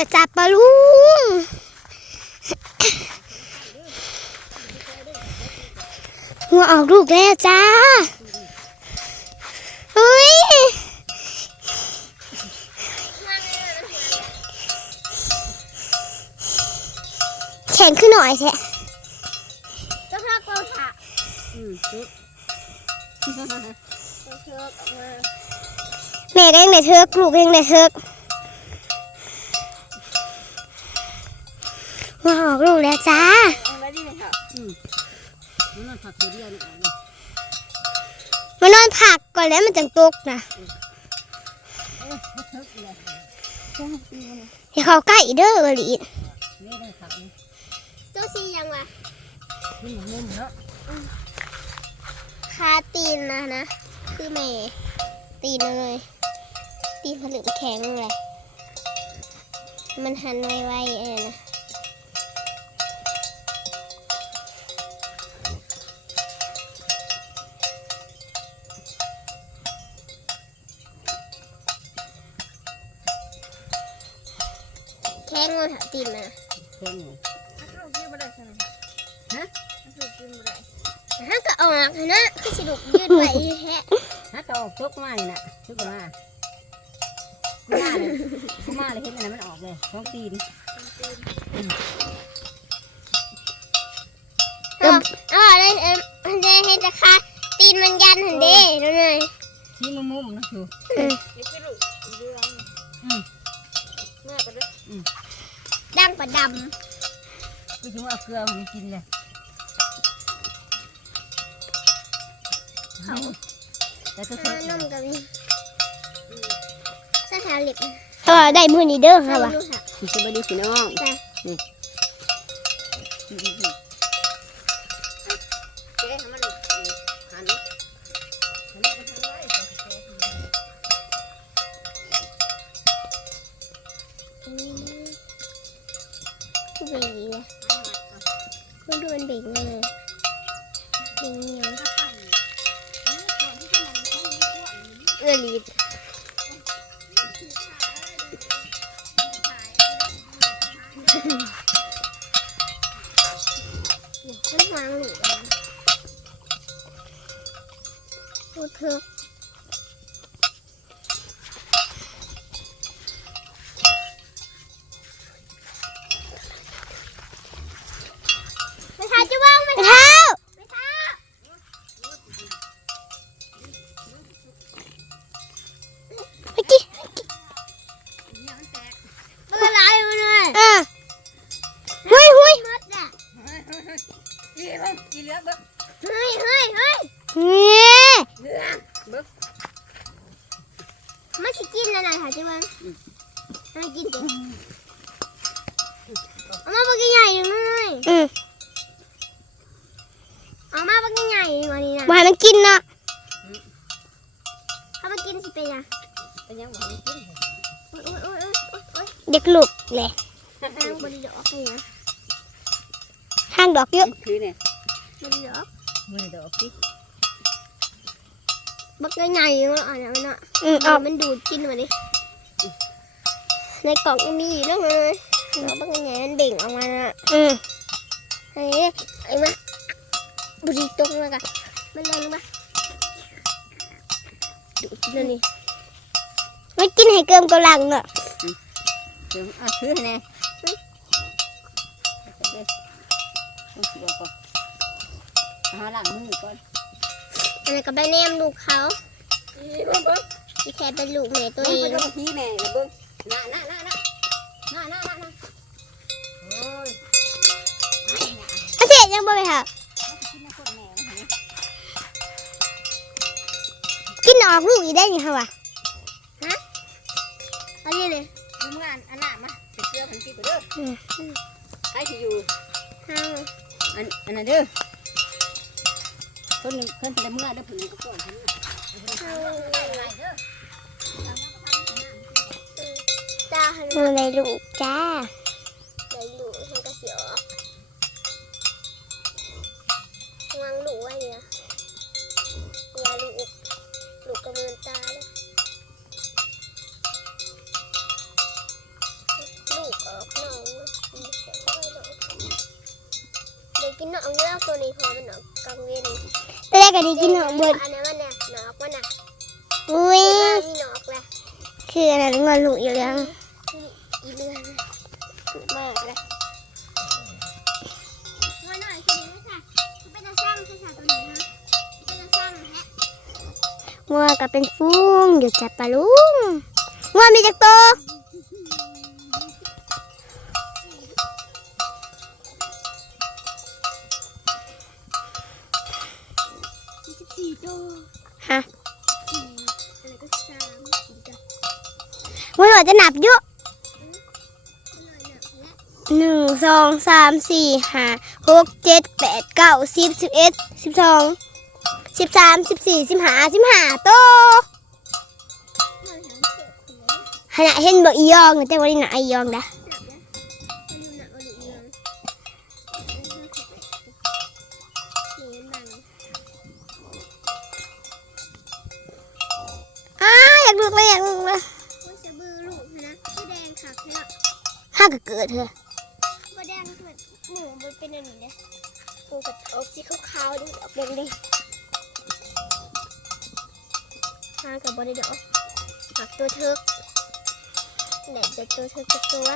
แล้วจ้าปลาลุงหัวออกลูกแล้วจ้าเฮ้ยแข็งขึ้นหน่อยแท้ก็ถ้าเกาถ่าอืมซุกเชือกออกมาแม่ก็ยังได้เทิกลูกก็ยังได้เทิก งอหออกลูกแล้วจ้าม,มันนอนผักก่อนแล้วมันจังตกนะอย่าเข้าใกล้เด้อลีดตัวซียังวะคาตีนนะนะ คือแม่ตีนเลย ตีนผลึกแข็งเลย มันหันไวๆเออนะ ข็งเลยค่ะตีนมันเพิ่มหน่อยฮะก็ออกนะคือสิลูกยืดไว้แฮะฮะก็ออกซุกมานี่น่ะซุกมากูมาเลยกูมาเลยเห็นอันนั้นมันออกเลยท้องตีนอ๋ออ๋อเลยเอ็มมันจะให้จะคาตีนมันยันหันเด้ดูหน่อยชี้มุมมุมๆนะดูดั งประดกูถึงว่าเอาเกลือมันกินเลยแต่ก็ำเทิกนมกับนี่สถานเหล็กเออได้มือนี้เด้อค่ะวะลูกค่ะสวัสดีพี่น้องจ้ะนี่ 맹이요. 맹이요. 으리. กินจริงเอามาบักใหญ่ๆเลย อืมเอามาบักใหญ่ๆวันนี้นะมาให้มันกินเนาะถ้ามากินสิเป็นยังเป็นยังบ่ให้กินโอ๊ยโอ๊ยโอ๊ยโอ๊ยโอ๊ยโอ๊ยเด็กลูกเลยทางบริดอกเลยนะห้างดอกเยอะคือเนี่ยบริดอกมือดอกสิบักใหญ่ๆมันอ่อนมันอะอืมเอาเอามันดูดกินมาดิ ในกล่องก็มีอยู่แล้วเลยแล้วบักใหญ่ๆมันเบ่งออกมาน่ะอืมไอ้ไอ้มาบุรีตรงมากันมันเลยลงมาดูดกินแล้วนี่ไม่กินให้เกิมกำลังเนาะเดี๋ยวอะถือให้แน่เด้อต้องสิเอาก่อนหาล้างมือก่อนอันนั้นก็ไปแนมลูกเขาอีเบิ่งเบิ่งที่แท้เป็นลูกแม่ตัวเบิ่เองงไปดูพี่แม่เบิ่ง น่าน่าน่าน่าน่าน่าน่าโอ้ยอาเสยังบ่ไปค่ะกินออกลูกอีได้นี่ค่ะวะฮะเอาดิเลยดูงอ่านอันหน้ามาเชื่อพันปีกูเด้อใครที่อยู่อันอันนั้นเด้อเพิ่นเพิ่นแต่เมื่อเด้อเปนก็ก่อนเพิ่นเด้อ จ้าหันมือเลยลูกจ้าใจลูกให้กระเสียวออกวางลูกไว้เนี่ยเวลาลูกลูกกำลังตาเลยลูกออกหนองเดี๋ยกินหนองเลือกตัวนี้พอมันหนองกังเวนตอนแรกก็ได้กินหนอมเบิดอันนี้มันเนี่ยหนอกมันน่ะอุ้ยมีหนอกแหละคืออันนั้นงอนลูกอยู่แล้ว อีเลือนสุดมากเลยว่าหน่อยคือดีไหมค่ะเป็นตาช่างใช่ค่ะตัวนี้นะเป็นตาช่างแฮะงัวก็เป็นฟุ้งอยู่จับปลาลุงงัวมีจักโตวมีสิบสี่ตัวฮะสี่อะไรก็สามสี่จ้ะงัวหน่อยจะนับเยอะ หน่อยหนักและ หนึ่งสองสามสี่ห้าหกเจ็ดแปดเก้าสิบสิบเอ็ดสิบสองสิบสามสิบสี่สิบห้าสิบห้าโตวหน่อยหางเจ็บหัวขณะเห็นบอกอียองแต่วันนี้หนาอียองนะหนักนะมันดูหนักกว่าหรือยังนี่มันบังอ้าอยากลูกเลยอยากลูกเลยว่าจะบือลูกนะผู้แดงค่ะเพื่อนห้าก็เกิดเถอะผู้แดงเหมือ นหนูมันเป็นอันนี้นะกูกับออกสีขาวๆดิออกแดงดิห้ากับบอดี้ดอกหักตัวเทิกเด็ดจะตัวเทิกกับตัว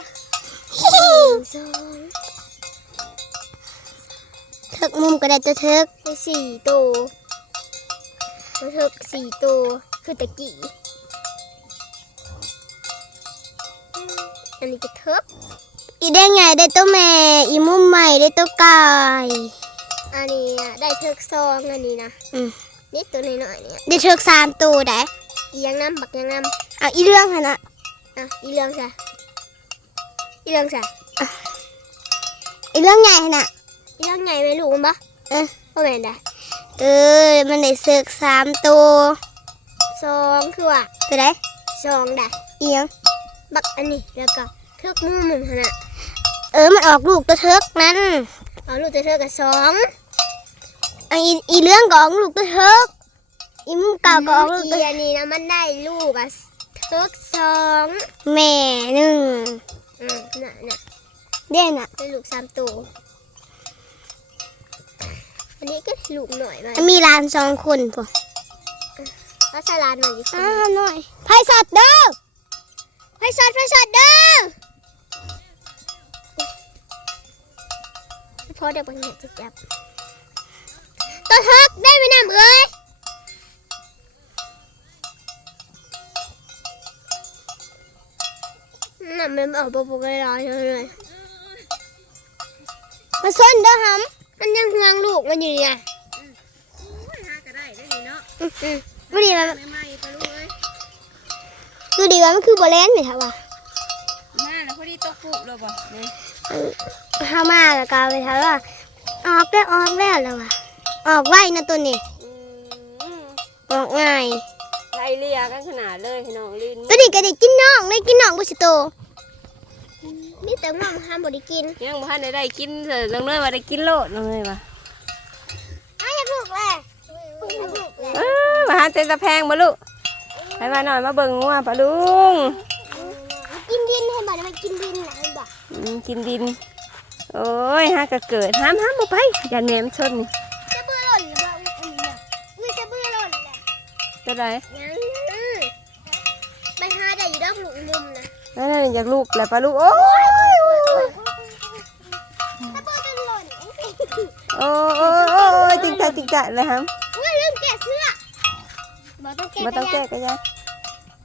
หนึ่งสองเถิกมุมก็ได้ตัวเถิกได้สี่ตัวตัวเทิกสี่ตัวคือตะกี้อืมอันนี้ก็เทิก อีแดงใหญ่ได้ตัวแม่ อีมุมใหม่ได้ตัวไก่อันนี้อะได้เทิกซองอันนี้นะอืมนี่ตัวน้อยๆเนี่ยได้เถิกสามตัวได้อียังน้ำบักยังน้ำเอาอีเรื่องหั่นนะอะอีเรื่องจ้ะอีเรื่องจ้ะอีเรื่องใหญ่หั่นนะอีเรื่องใหญ่ไหมลูกมันปะเออว่าแม่นได้เออมันได้เสือกสามตัวซองคือว่าตัวไหนซองได้อีหยังบักอันนี้แล้วก็เทือกมุมหนึ่งขนาด เออมันออกลูกตัวเถิกนั้นเอาลูกจะเทือกกับสองเอาอีอีเรื่องก็ออกลูกตัวเถิกอีมุมเก่าก็ออกลูกอีตัวอันนี้นะมันได้ลูกอะเทือกสองแม่หนึ่งอืมน่ะน่ะเด่นอะได้ลูกสามตัวอันนี้ก็ลูกหน่อยมามีหลานสองคนพวกก็สลานมาอยู่คนอ้าเดียววหน่อยไพ่สดเด้อไพ่สดไพ่สดเด้อ อเด็กบางอย่างจะจับตัวเทือกได้ไหมน้ำเอ้ยน้ำมันออกปกเลยรอยเลยมาส้นเด้อหมันยังห่วงลูกมันอยู่เนี่ยหาก็ได้ได้นี่เนาะอืมอืมำดูดีว่าไม่ไหม้ปลาลูกเอ้ยดูดีว่ามันคือบอลเลนไหมคะวะมาแล้วพอดีตกปุบเลยบ่นี่ เข้ามาแล้วก็ไปถามว่าออกได้วออกแล้วแล้ววะออกไวนะตัวนี้อืมออกง่ายไล่เลียกันขนาดเลยพี่น้องลินตัวนี้ก็ได้กินน่องได้กินน่องบุสิโตมีแต่ง่วงห้ามบไดิกินยังบ่ทันได้ได้กินเลยน้องเนยว่าได้กินโลดน้องเนยว่าอ้าวอยากลูกแหละอยากลูกแหละเออมาหาเต็นตะแพงบ่ลูกไปมาหน่อยมาเบิ่งงัวปลาลุงกินดินให้บ่ได้มากินดินนะให้บ่อืมกินดิน โอ้ยฮะก็เกิดห้ามห้ามบ่ไปอย่าแหนมชนนี่จะเบื่อหล่นหรือบ่อืมเนี่ยอุ้ยจะเบื่อหล่นแหละจะได้ยังไปหาได้อยู่ดอกหลุมมุมนะนั่นๆอยากลูกแหละปลาลูกโอ้ยถ้าเบื่อจะหล่นโอ้ยโอ้ยโอ้ยติงใจติงใจเลยครับอุ้ยลืมแกะเสื้อบ่ต้องแกะมาต้องแก้กกันจ้ะ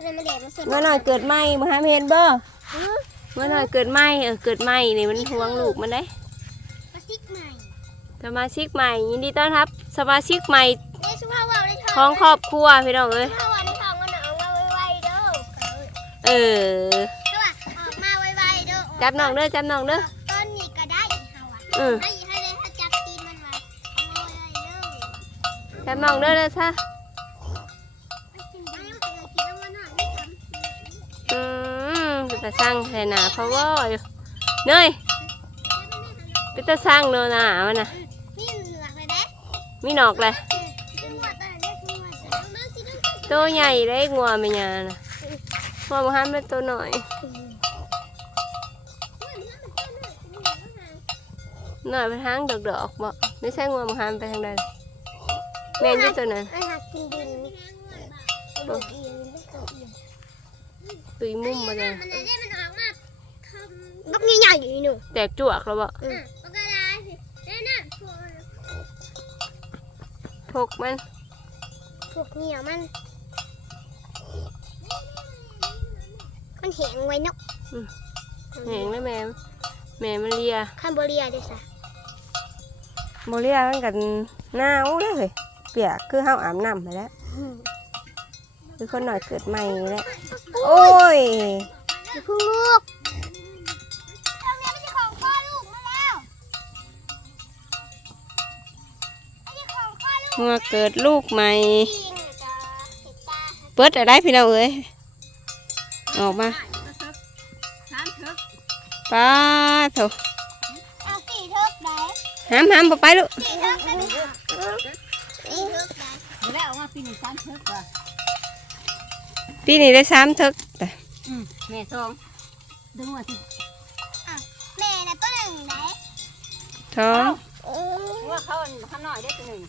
เลยมาแดดมาสุดเมื่อหน่อยเกิดไหมบ่หาเห็นบ่ เมื่อหน่อยเกิดไหมเออเกิดไหมนี่มันห่วงลูกมันได้กระซิกใหม่สมาชิกใหม่ยินดีต้อนรับ สมาชิกใหม่เด้สุภาพว่าวในท้องของครอบครัวพี่น้องเอ้ยสุภาพว่าวในท้องก็หนาวมาไวๆเด้อเออสวัสดีออกมาไวๆเด้อจับน้องเด้อจับน้องเด้อต้นนี้ก็ได้อีกเขาอะอืมให้ให้เลยถ้าจับตีนมันไว้เอาไว้เลยเด้อจับน้องเด้อเด้อซะ ตาสร้างแทนาเพราะว่าอยู่เนยเป็นตาสร้างเนอะนะมันน่ะนี่เหลือกเลยนะมีหนอกเลยเป็นหมวดแต่เล็กหมวดแต่เล็กสิลูกตัวใหญ่ได้งัวไม่ยานะงัวบ่ฮันเป็นตัวหน่อยไม่หน่อยไปทางดอกดอกๆบ่ไม่ใช่งัวมังหามไปทางใดแม่นอยู่ตัวนั้นมันหักกินดินดูดอีนไม่ ตัวอีนตุยมุมมาเลยมันได้มันออกมาคำบักใหญ่ๆอยู่หนูแตกจวกแล้วบ่อะบักอะไรนั่นน่ะพวกทกมันพวกเหนียวมัน มันแหงไว้เนกแหงแล้วแม่แม่มันเลียคัมโบเรียเด้อสะบ่เลียมันกันหนาวเลยเฮ้ยเปียกคือเฮาอาบน้ำไปแล้ว คือคนหน่อยเกิดใหม่แล้วโอ้ยอย่าเพึ่งลูกตรงนี้ไม่ใช่ของพ่อลูกมาแล้วไม่ใช่ของพ่อลูกงัวเกิดลูกใหม่ จริงเหรอจ๊ะเห็นตาเปิดอะไรพี่น้องเอ้ยออกมาป้าโถเอาสี่เทิกได้ห้ามห้ามบ่ไปลูกสี่เทิกได้สี่เทิกได้แล้วมาปีนี้สามเทิกว่า ปีนี้ได้สามเทึกแต่แม่สองดึงมาสิแม่น่ะตัวหนึ่งได้ท้องงัวเขาข้างน้อยได้ตัวหนึ่ง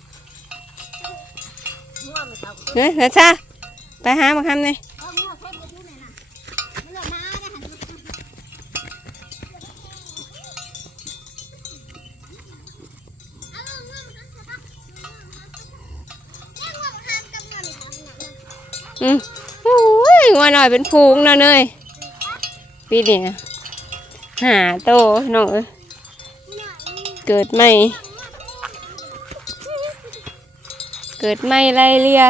งัวมันเขาเฮ้ยแล้วจ้าไปหามาคำเลยเอางัวแค่เดียวดูหน่อยนะมันหล่นมาได้หันเอางัวมา หันเถอะปะงัวมาหันกับงัวไม่ทำนะอืมโอ้ยงัวหน่อยเป็นพูงเนาะเนยปีนี้นะหาโตน้องเอ้ยเกิดใหม่ เกิดใหม่ไรเลียน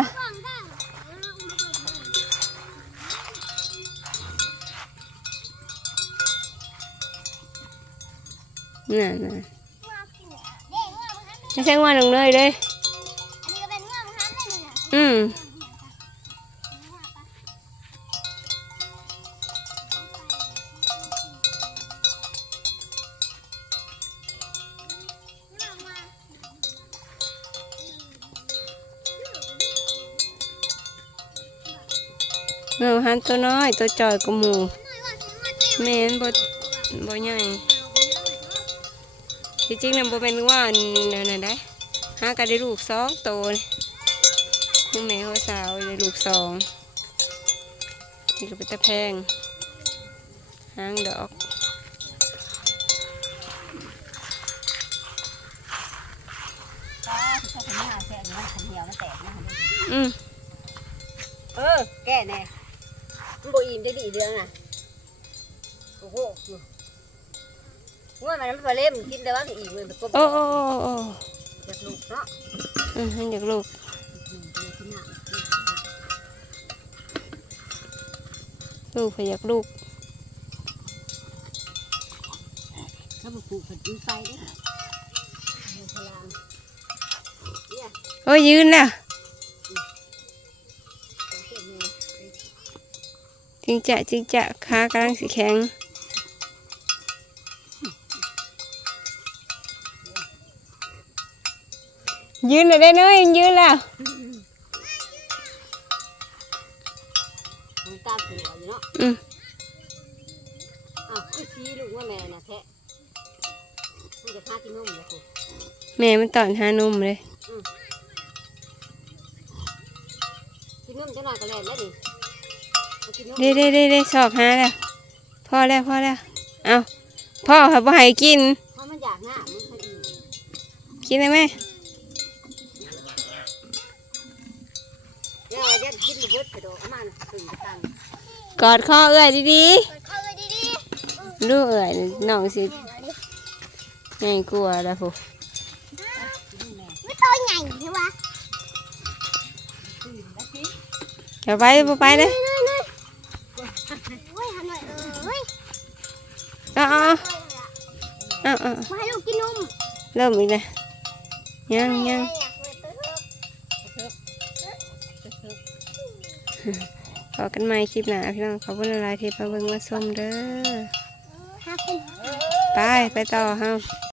่ะน่ะไม่ใช่งัวน้องเนยเลยอืม ตัวน้อยตัวจอยกับหมูแม่นบ่บ่ใหญ่ที่จริงน่ะบ่แม่นว่าอันนั่นน่ะได้หาก็ได้ลูกสองตัวนี่คือแม่เขาสาวได้ลูกสองนี่ก็เป็นตะแพงหางดอกตาเขาทำหน้าแซ่บมันขันเหนียวมันแตกนะอืมเออแก่แน่ มันบ่อิ่มได้ดีเดืองน่ะโอ้โหอยู่งัวมันมันบ่เล่มกินแต่ว่ามันอิ่มเลยมันก็โอ้โอ้โอ้โอ้จะลูกเนาะอืมให้อยากลูกลูกให้อยากลูกถ้าบ่ปลูกผัดอินไฟเด้พลังโอ้ยยืนแล้ จริงจะจริงจะขากำลังสีแข็งยืนเลยได้เนยยืนแล้วมันตามหัวอยู่เนาะอืมอ้าวคือซีลูกว่าแม่น่ะแท้มันจะพากินนมเลยกูแม่มันตอนหานมเลยกินนมจังหน่อยก็แล่นแล้วดิ เอากินนมเด้เด้เด้เด้สอกหาแล้วพอแล้วพอแล้วเอาพ่อค่ะบ่ให้กินเพราะมันอยากหน้ามันพอดีกินได้ไหมเดี๋ยวจะกินหมูเบิดกระโดดเอามาน่ะตึงกระตังกอดคอเอื้อยดีเปิดเข้าเลยดีๆลูกเอื้อยน้องสิใหญ่กลัวาแล้วพูๆไม่ตัวใหญ่ใช่ปะ อย่าไปบ่ไปเลย เริ่มอีกแล้วยังยังขอกันใหม่คลิปหน้าพี่น้องขอบคุณหลายที่มาเบิ่งมาชมเด้อไปไปต่อเฮา